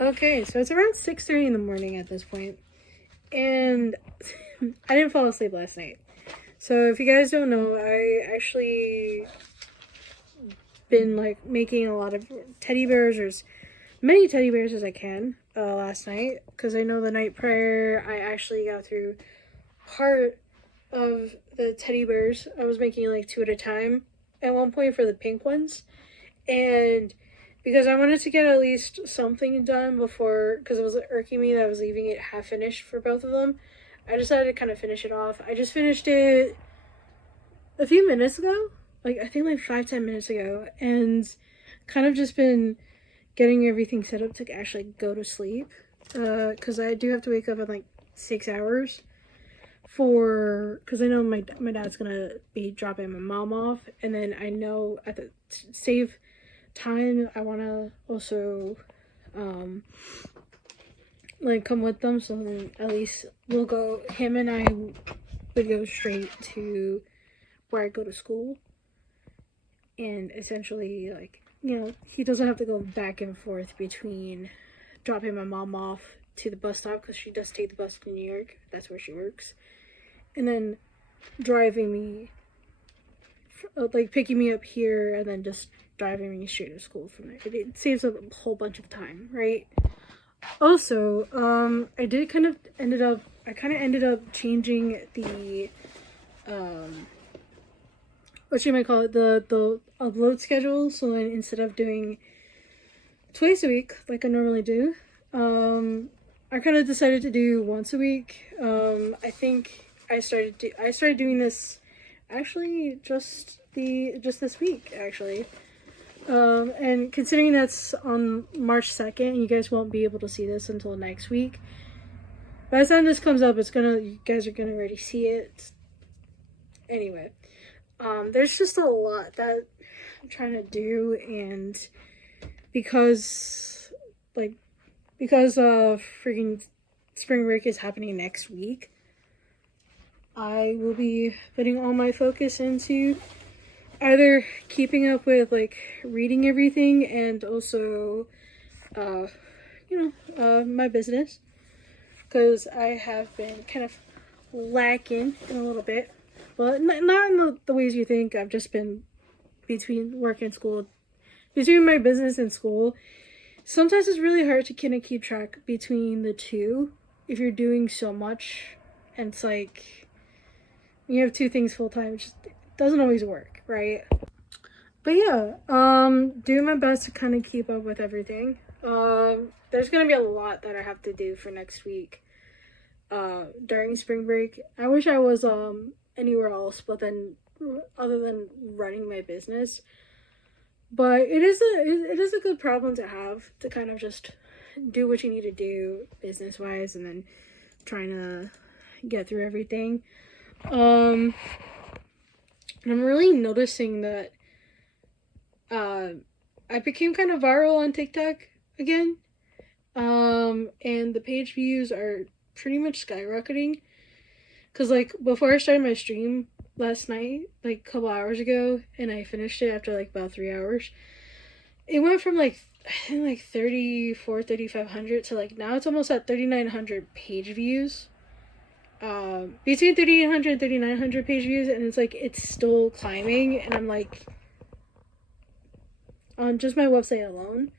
Okay, so it's around 6:30 in the morning at this point, and I didn't fall asleep last night. So if you guys don't know, I actually been like making a lot of teddy bears or as many teddy bears as I can last night because I know the night prior I actually got through part of the teddy bears. I was making like two at a time at one point for the pink ones, and because I wanted to get at least something done before, because it was irking me that I was leaving it half finished for both of them, I decided to kind of finish it off. I just finished it a few minutes ago, like I think like 5-10 minutes ago, and kind of just been getting everything set up to actually go to sleep, because I do have to wake up in like 6 hours for, because I know my dad's gonna be dropping my mom off, and then I know at the save time I want to also like come with them, so then at least we'll go, him and I would go straight to where I go to school, and essentially like, he doesn't have to go back and forth between dropping my mom off to the bus stop, because she does take the bus to New York, that's where she works, and then driving me, like picking me up here and then just driving me straight to school from there. It saves a whole bunch of time, right? Also, I kind of ended up changing the what you might call it, the upload schedule. So then instead of doing twice a week like I normally do, I kind of decided to do once a week. I think I started doing this actually just this week actually. And considering that's on March 2nd, you guys won't be able to see this until next week. By the time this comes up, you guys are gonna already see it. Anyway, there's just a lot that I'm trying to do, and because, freaking spring break is happening next week, I will be putting all my focus into either keeping up with like reading everything and also my business, because I have been kind of lacking in a little bit, but not in the ways you think. I've just been between work and school, between my business and school. Sometimes it's really hard to kind of keep track between the two if you're doing so much, and it's like you have two things full time, it just doesn't always work, right? But yeah, doing my best to kind of keep up with everything. There's gonna be a lot that I have to do for next week. During spring break, I wish I was anywhere else, but then other than running my business. But it is a good problem to have, to kind of just do what you need to do business wise, and then trying to get through everything. I'm really noticing that I became kind of viral on TikTok again. And the page views are pretty much skyrocketing. Cause like before I started my stream last night, like a couple hours ago, and I finished it after like about 3 hours, it went from like, I think like 3,500 to like now it's almost at 3,900 page views. Between 3,800 and 3,900 page views, and it's like it's still climbing, and I'm like, on just my website alone,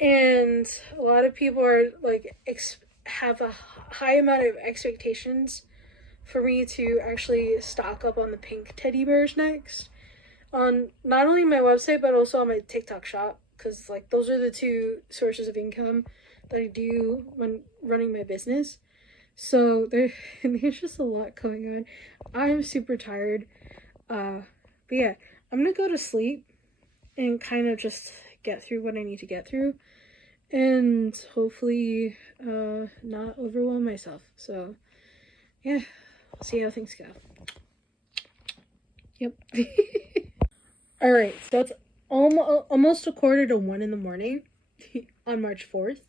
and a lot of people are like have a high amount of expectations for me to actually stock up on the pink teddy bears next, on not only my website but also on my TikTok shop, because like those are the two sources of income that I do when running my business. So there's just a lot going on. I'm super tired. But yeah, I'm gonna go to sleep and kind of just get through what I need to get through, and hopefully not overwhelm myself. So yeah, we'll see how things go. Yep. All right, so it's almost a quarter to 1 in the morning on March 4th.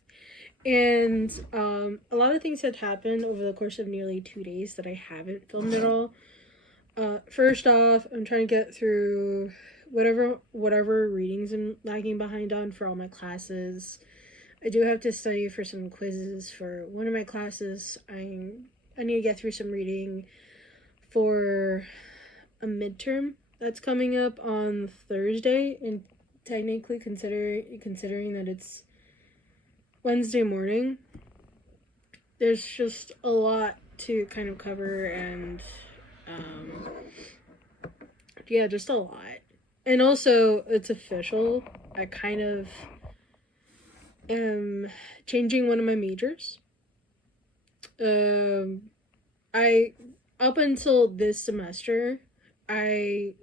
And a lot of things had happened over the course of nearly 2 days that I haven't filmed at all. First off, I'm trying to get through whatever readings I'm lagging behind on for all my classes. I do have to study for some quizzes for one of my classes. I need to get through some reading for a midterm that's coming up on Thursday, and technically considering that it's Wednesday morning, there's just a lot to kind of cover, and um, yeah, just a lot. And also, it's official. I kind of am changing one of my majors. Um, I up until this semester, I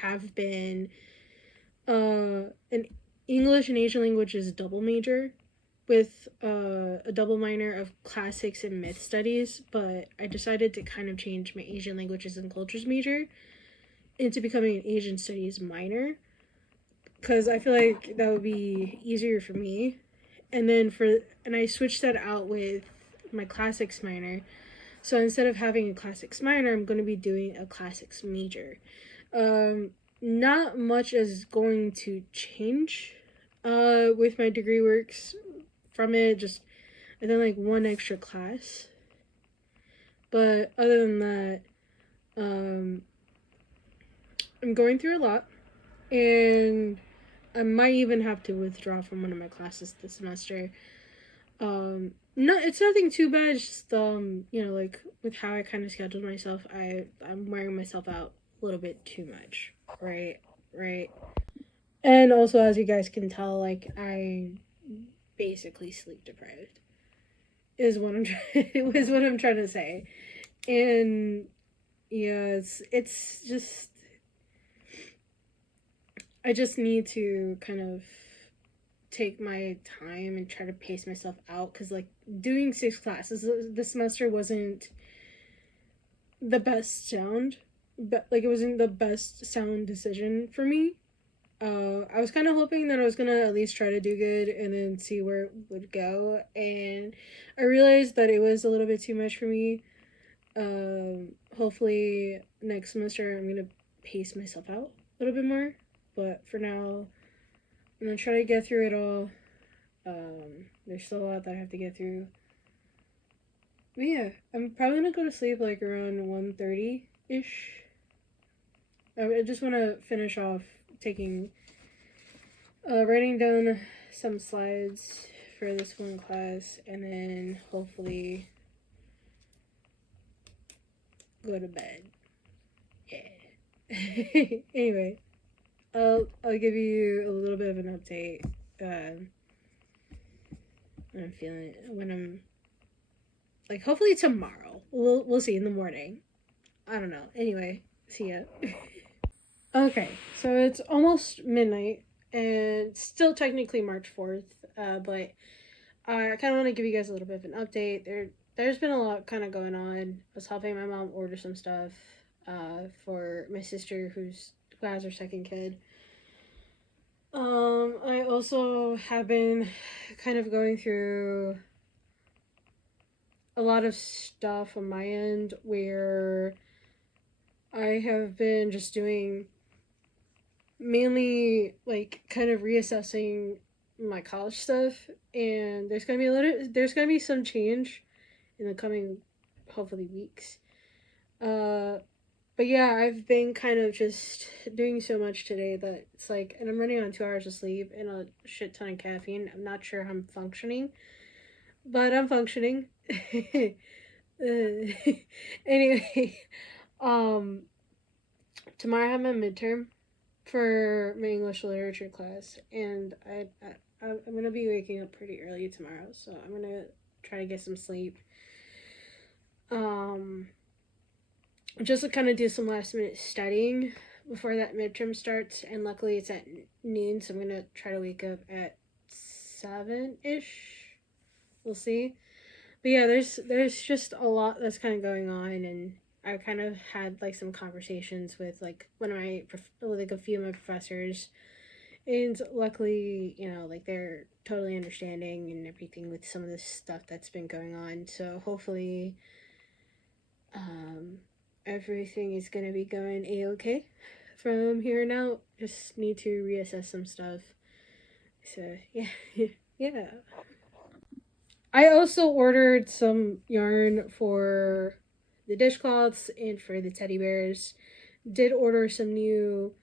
have been an English and Asian languages double major with a double minor of classics and myth studies, but I decided to kind of change my Asian languages and cultures major into becoming an Asian studies minor because I feel like that would be easier for me. And I switched that out with my classics minor. So instead of having a classics minor, I'm going to be doing a classics major. Not much is going to change with my degree works from it, just and then like one extra class. But other than that, I'm going through a lot, and I might even have to withdraw from one of my classes this semester. No, it's nothing too bad. It's just like with how I kind of scheduled myself, I'm wearing myself out a little bit too much, right? Right. And also, as you guys can tell, like I basically sleep deprived is what is what I'm trying to say, and yeah, it's just I just need to kind of take my time and try to pace myself out because like doing 6 classes this semester wasn't the best sound, but like it wasn't the best sound decision for me. I was kind of hoping that I was gonna at least try to do good and then see where it would go, and I realized that it was a little bit too much for me. Hopefully next semester I'm gonna pace myself out a little bit more, but for now I'm gonna try to get through it all. There's still a lot that I have to get through. But yeah, I'm probably gonna go to sleep like around 1:30 ish. I just want to finish off taking, writing down some slides for this one class, and then hopefully go to bed. Yeah. Anyway, I'll give you a little bit of an update. When I'm feeling when I'm like hopefully tomorrow. We'll see in the morning. I don't know. Anyway, see ya. Okay, so it's almost midnight and still technically March 4th. But I kind of want to give you guys a little bit of an update. There's been a lot kind of going on. I was helping my mom order some stuff for my sister who has her second kid. I also have been kind of going through a lot of stuff on my end where I have been just doing mainly like kind of reassessing my college stuff, and there's gonna be some change in the coming hopefully weeks. Uh but yeah, I've been kind of just doing so much today that it's like, and I'm running on 2 hours of sleep and a shit ton of caffeine. I'm not sure how I'm functioning, but I'm functioning. Anyway, um, tomorrow I have my midterm for my English literature class, and I'm gonna be waking up pretty early tomorrow, so I'm gonna try to get some sleep. Um, just to kind of do some last minute studying before that midterm starts, and luckily it's at noon, so I'm gonna try to wake up at 7 ish. We'll see. But yeah, there's just a lot that's kind of going on, and I kind of had like some conversations with like like a few of my professors, and luckily, like they're totally understanding and everything with some of this stuff that's been going on. So hopefully, um, everything is gonna be going a-okay from here on out. Just need to reassess some stuff. So yeah, yeah. I also ordered some yarn for the dishcloths and for the teddy bears. Did order some new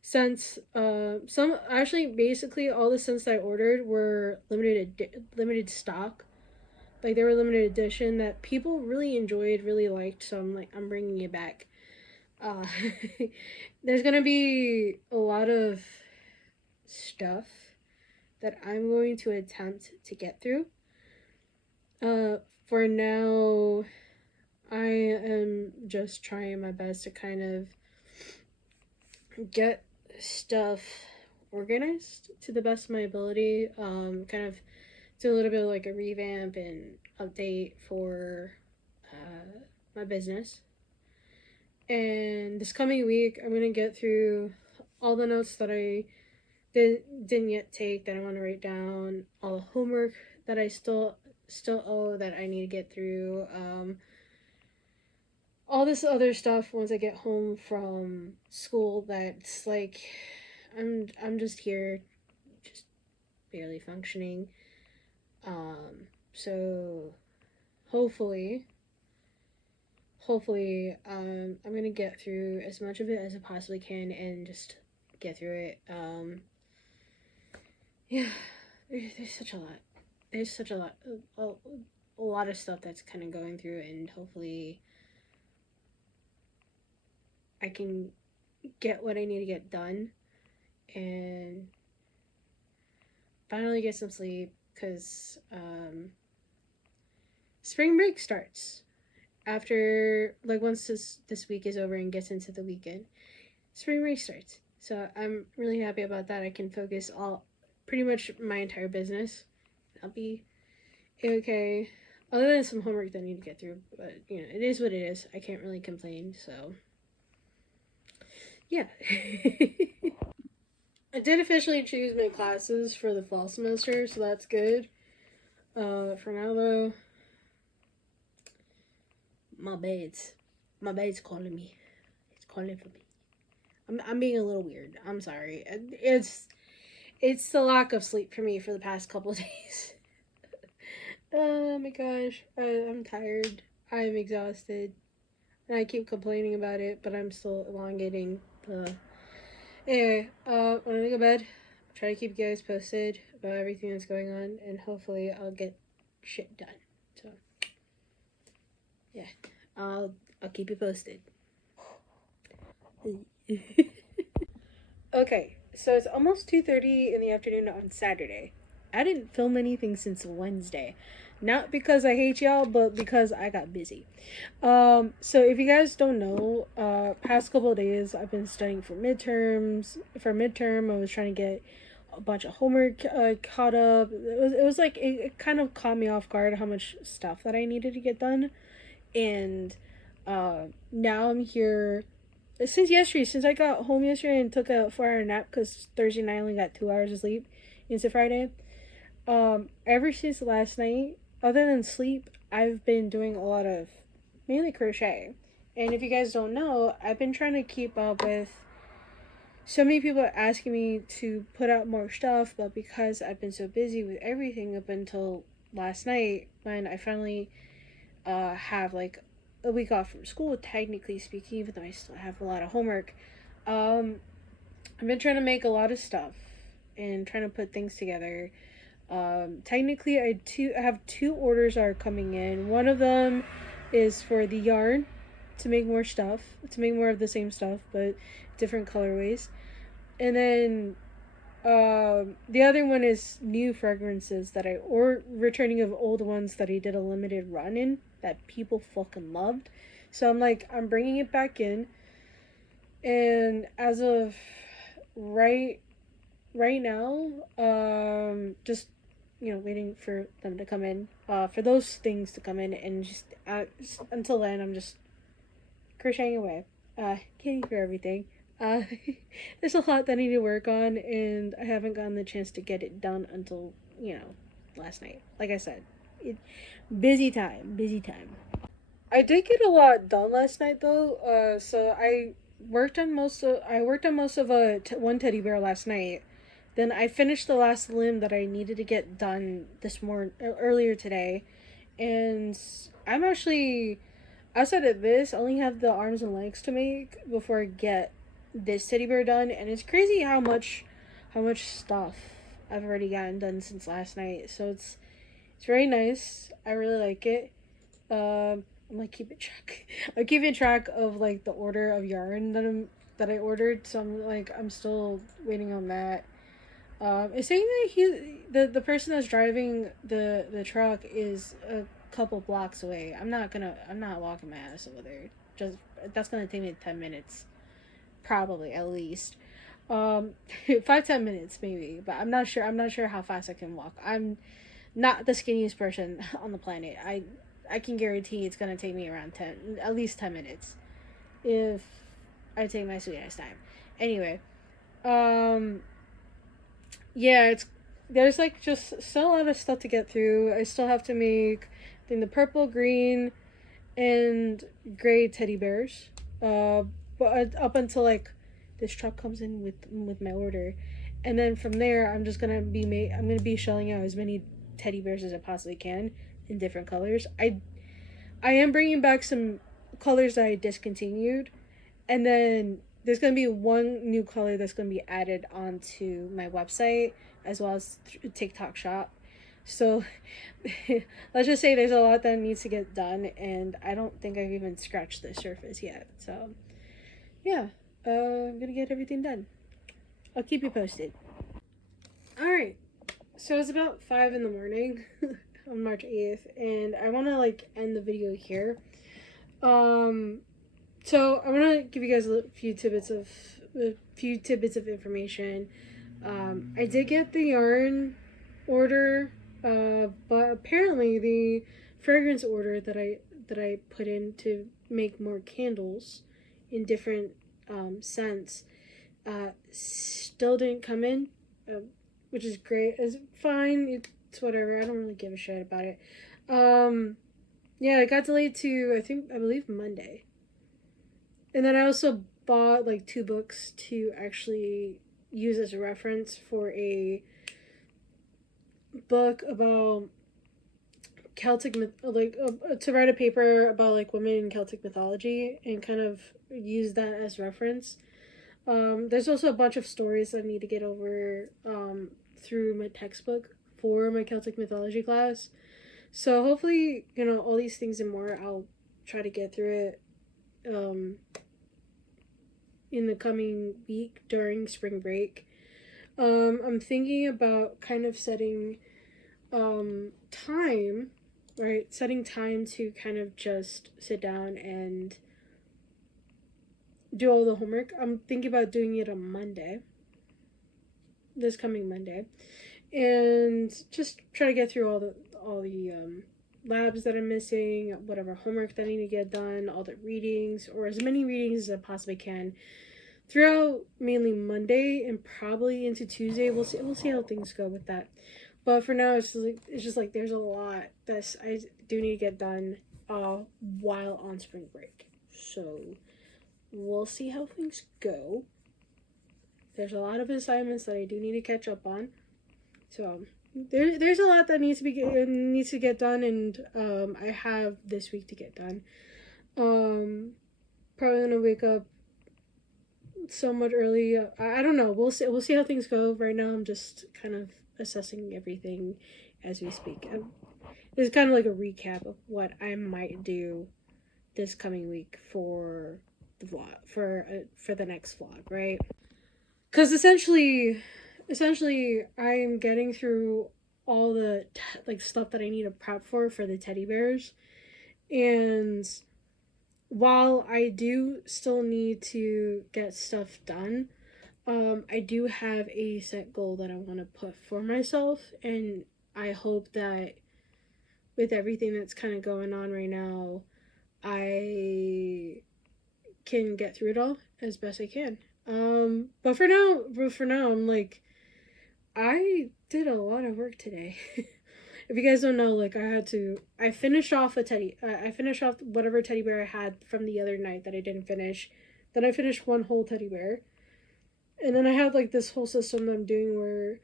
scents. Some actually, basically, all the scents that I ordered were limited stock. Like they were limited edition that people really enjoyed, really liked. So I'm bringing it back. Uh, there's gonna be a lot of stuff that I'm going to attempt to get through. For now, I am just trying my best to kind of get stuff organized to the best of my ability. Kind of do a little bit of like a revamp and update for my business. And this coming week, I'm gonna get through all the notes that I didn't yet take that I want to write down, all the homework that I still owe that I need to get through. All this other stuff once I get home from school that's like I'm just here just barely functioning. So hopefully I'm gonna get through as much of it as I possibly can and just get through it. Yeah, there's such a lot. There's such a lot of stuff that's kind of going through, and hopefully I can get what I need to get done and finally get some sleep because spring break starts after like once this week is over and gets into the weekend. Spring break starts, so I'm really happy about that. I can focus all pretty much my entire business. I'll be okay. Other than some homework that I need to get through, but you know, it is what it is. I can't really complain, so yeah. I did officially choose my classes for the fall semester, so that's good. For now though, my bed's calling me. It's calling for me. I'm being a little weird. I'm sorry. It's the lack of sleep for me for the past couple of days. Oh my gosh, I'm tired. I'm exhausted, and I keep complaining about it, but I'm still elongating the. Anyway, when I go to bed, I'll try to keep you guys posted about everything that's going on, and hopefully I'll get shit done. So, yeah, I'll keep you posted. Okay, so it's almost 2:30 in the afternoon on Saturday. I didn't film anything since Wednesday. Not because I hate y'all, but because I got busy. So if you guys don't know, past couple of days I've been studying for midterms. For midterm, I was trying to get a bunch of homework caught up. It was like it kind of caught me off guard how much stuff that I needed to get done, and now I'm here since yesterday. Since I got home yesterday and took a 4 hour nap because Thursday night I only got 2 hours of sleep into Friday. Ever since last night, other than sleep, I've been doing a lot of mainly crochet. And if you guys don't know, I've been trying to keep up with so many people asking me to put out more stuff, but because I've been so busy with everything up until last night when I finally have like a week off from school, technically speaking, even though I still have a lot of homework, I've been trying to make a lot of stuff and trying to put things together. Technically, I have two orders are coming in. One of them is for the yarn to make more stuff, to make more of the same stuff, but different colorways. And then the other one is new fragrances that or returning of old ones that I did a limited run in that people fucking loved. So I'm bringing it back in. And as of right now, just waiting for them to come in, for those things to come in, and just until then, I'm just crocheting away, getting through everything. Uh, there's a lot that I need to work on, and I haven't gotten the chance to get it done until last night. Like I said, it busy time, busy time. I did get a lot done last night though. So I worked on most of a one teddy bear last night. Then I finished the last limb that I needed to get done earlier today, and I'm actually outside of this only have the arms and legs to make before I get this teddy bear done, and it's crazy how much stuff I've already gotten done since last night. So it's very nice. I really like it. I'm like keeping track. I'm keeping track of like the order of yarn that I ordered. So I'm still waiting on that. It's saying that the person that's driving the truck is a couple blocks away. I'm not walking my ass over there. Just that's gonna take me 10 minutes, probably at least. Um, 5-10 minutes maybe, but I'm not sure. I'm not sure how fast I can walk. I'm not the skinniest person on the planet. I can guarantee it's gonna take me around at least 10 minutes, if I take my sweet ass time. Anyway, um, yeah, it's there's like just still a lot of stuff to get through. I still have to make I think the purple, green, and gray teddy bears. But up until like this truck comes in with my order, and then from there I'm gonna be shelling out as many teddy bears as I possibly can in different colors. I am bringing back some colors that I discontinued, and then there's going to be one new color that's going to be added onto my website as well as TikTok shop. So let's just say there's a lot that needs to get done, and I don't think I've even scratched the surface yet. So yeah, I'm gonna get everything done. I'll keep you posted. All right, so it's about 5 in the morning on March 8th, and I want to like end the video here. Um, So I want to give you guys a few tidbits of information. I did get the yarn order, but apparently the fragrance order that I put in to make more candles in different scents still didn't come in, which is great. It's fine. It's whatever. I don't really give a shit about it. Yeah, it got delayed to I believe Monday. And then I also bought like 2 books to actually use as a reference for a book about Celtic to write a paper about like women in Celtic mythology and kind of use that as reference. There's also a bunch of stories that I need to get over through my textbook for my Celtic mythology class. So hopefully, all these things and more, I'll try to get through it in the coming week during spring break. I'm thinking about kind of setting time, right? Setting time to kind of just sit down and do all the homework. I'm thinking about doing it on Monday, this coming Monday, and just try to get through all the labs that I'm missing, whatever homework that I need to get done, all the readings, or as many readings as I possibly can throughout mainly Monday and probably into Tuesday. We'll see how things go with that. But for now, it's just like there's a lot that I do need to get done while on spring break. So we'll see how things go. There's a lot of assignments that I do need to catch up on. So there's a lot that needs to get done, and I have this week to get done. Probably gonna wake up somewhat early. I don't know. We'll see how things go. Right now, I'm just kind of assessing everything as we speak. This is kind of like a recap of what I might do this coming week for the vlog for the next vlog, right? Because essentially I'm getting through all the like stuff that I need to prep for the teddy bears, and while I do still need to get stuff done, I do have a set goal that I want to put for myself, and I hope that with everything that's kind of going on right now, I can get through it all as best I can. But for now, I'm like, I did a lot of work today. If you guys don't know, like I finished off I finished off whatever teddy bear I had from the other night that I didn't finish. Then I finished one whole teddy bear. And then I have like this whole system that I'm doing where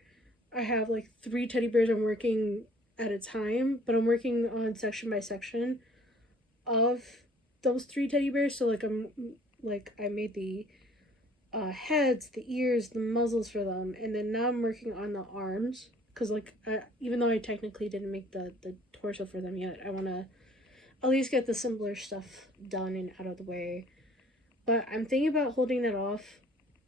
I have like 3 teddy bears I'm working at a time, but I'm working on section by section of those 3 teddy bears. So I made the heads, the ears, the muzzles for them, and then now I'm working on the arms because even though I technically didn't make the torso for them yet, I want to at least get the simpler stuff done and out of the way. But I'm thinking about holding that off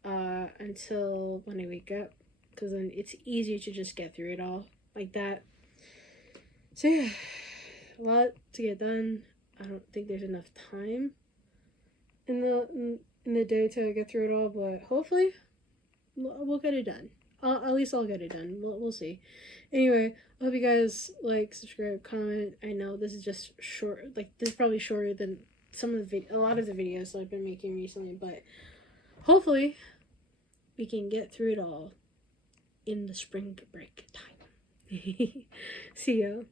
until when I wake up, because then it's easier to just get through it all like that. So yeah, a lot to get done. I don't think there's enough time in the day to get through it all, but hopefully we'll get it done. At least I'll get it done. We'll see. Anyway, I hope you guys like, subscribe, comment. I know this is just short. Like, this is probably shorter than a lot of the videos that I've been making recently, but hopefully we can get through it all in the spring break time. See ya.